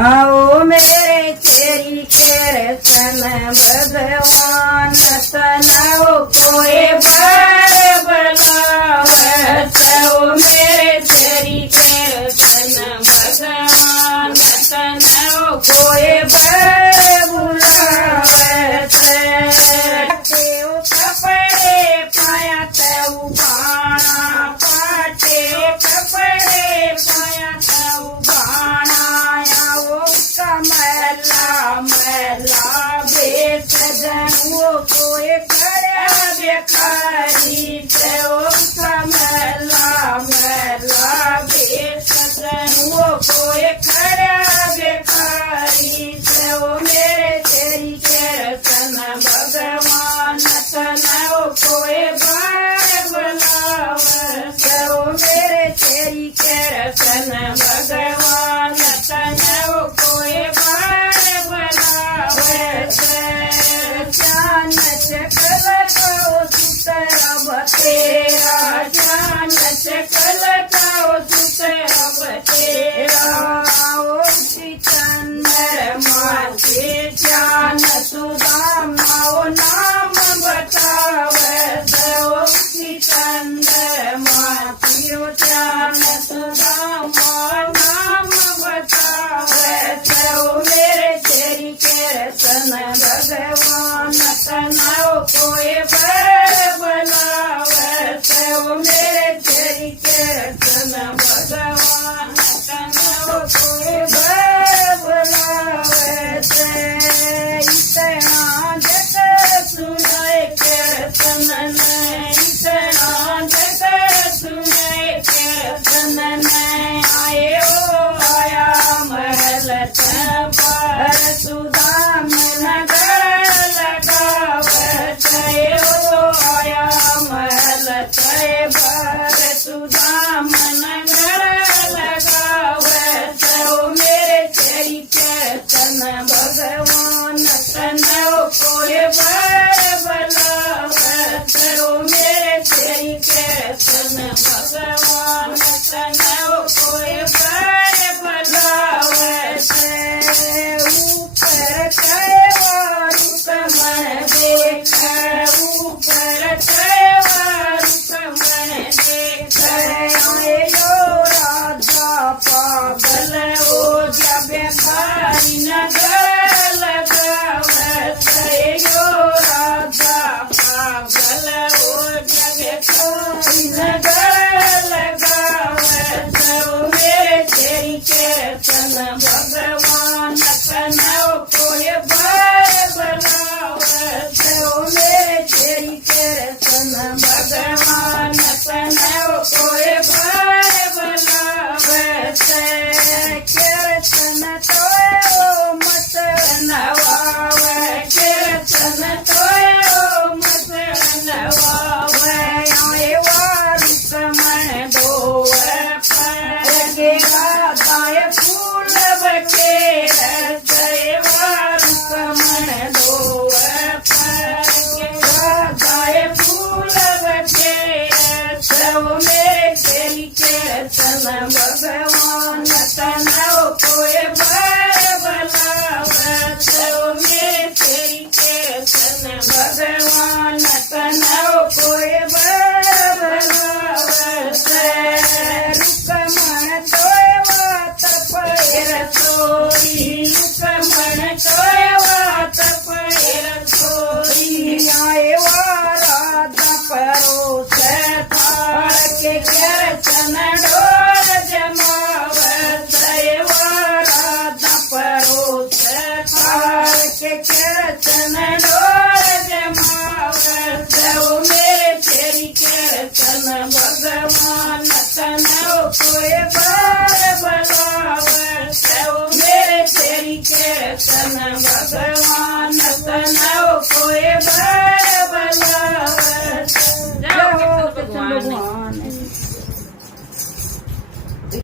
आओ मेरे चेरी के सन भगवान तनाओ कोई बड़ बलावत। ओ मेरे चेरी के सन भगवान तनाओ कोई बड़ बुलावत। तेऊ कपड़े पाया तेऊ बाणा पाटे कपड़े पाया तेऊ बाणा। मैला मैला बेच वो कोई खड़ा बेकारी मैला मैला बेच वो कोई खड़ा बेकारी। मेरे तेरी के सन भगवान तनाओ कोई बार बुलावत। मेरे तेरी के सन भगवान तनाओ कोई बार बुलावत। जान चकल को सुतरा बतेरा जान चकल को सुतरा बतेरा। चंद्र माथे जान सुदाम नाम बतावत। चंद्र माथे जान सुदाम नाम बतावत। मेरे तेरी के सन भगवान तनाओ कोई बड़ बुलावत। मेरे तेरी के सन भगवान तनाओ कोई बड़ बुलावत। इतना जग सुनाए कीर्तन इतना जग सुनाए कीर्तन आए ओ आया महल पर सुदाम नगर लगावत। ओ आया महल पर सुदाम नगर लगावत। मेरे तेरी के सन भगवान तनाओ कोई बड़ बुलावत। मेरे तेरी के सन भगवान तनाओ कोई बड़ बुलावत। ऊपर कैवार कमन देख ऊपर कैवार कमन देख यो राधा पागल ओ जब भारी नगर लगावत। यो राधा पागल ओ जब भारी नगर लगावत। मेरे तेरी के सन भगवान तनाओ कोई बड़ बुलावत। मेरे तेरी के सन भगवान तनाओ कोई बड़ बुलावत। कीर्तन तो मत नवाव कीर्तन तो मत नवाव। वारु कमन दो पर गाय फूल बकेर वारु कमन दो पर गाय फूल बकेर। मेरे तेरी के सन भगवान तनाओ कोई बड़ बुलावत। मेरे तेरी के सन भगवान तनाओ कोई बड़ बुलावत। रुकमन तोयवात पैर छोरी रुकमन तोयवात पैर छोरी। आए राधा परोस थार के कीर्तन डोर जमावत। राधा परोस थार के कीर्तन डोर जमावत। मेरे तेरी कीर्तन भगवान तनाओ कोई बड़ बुलावत। मेरे तेरी कीर्तन भगवान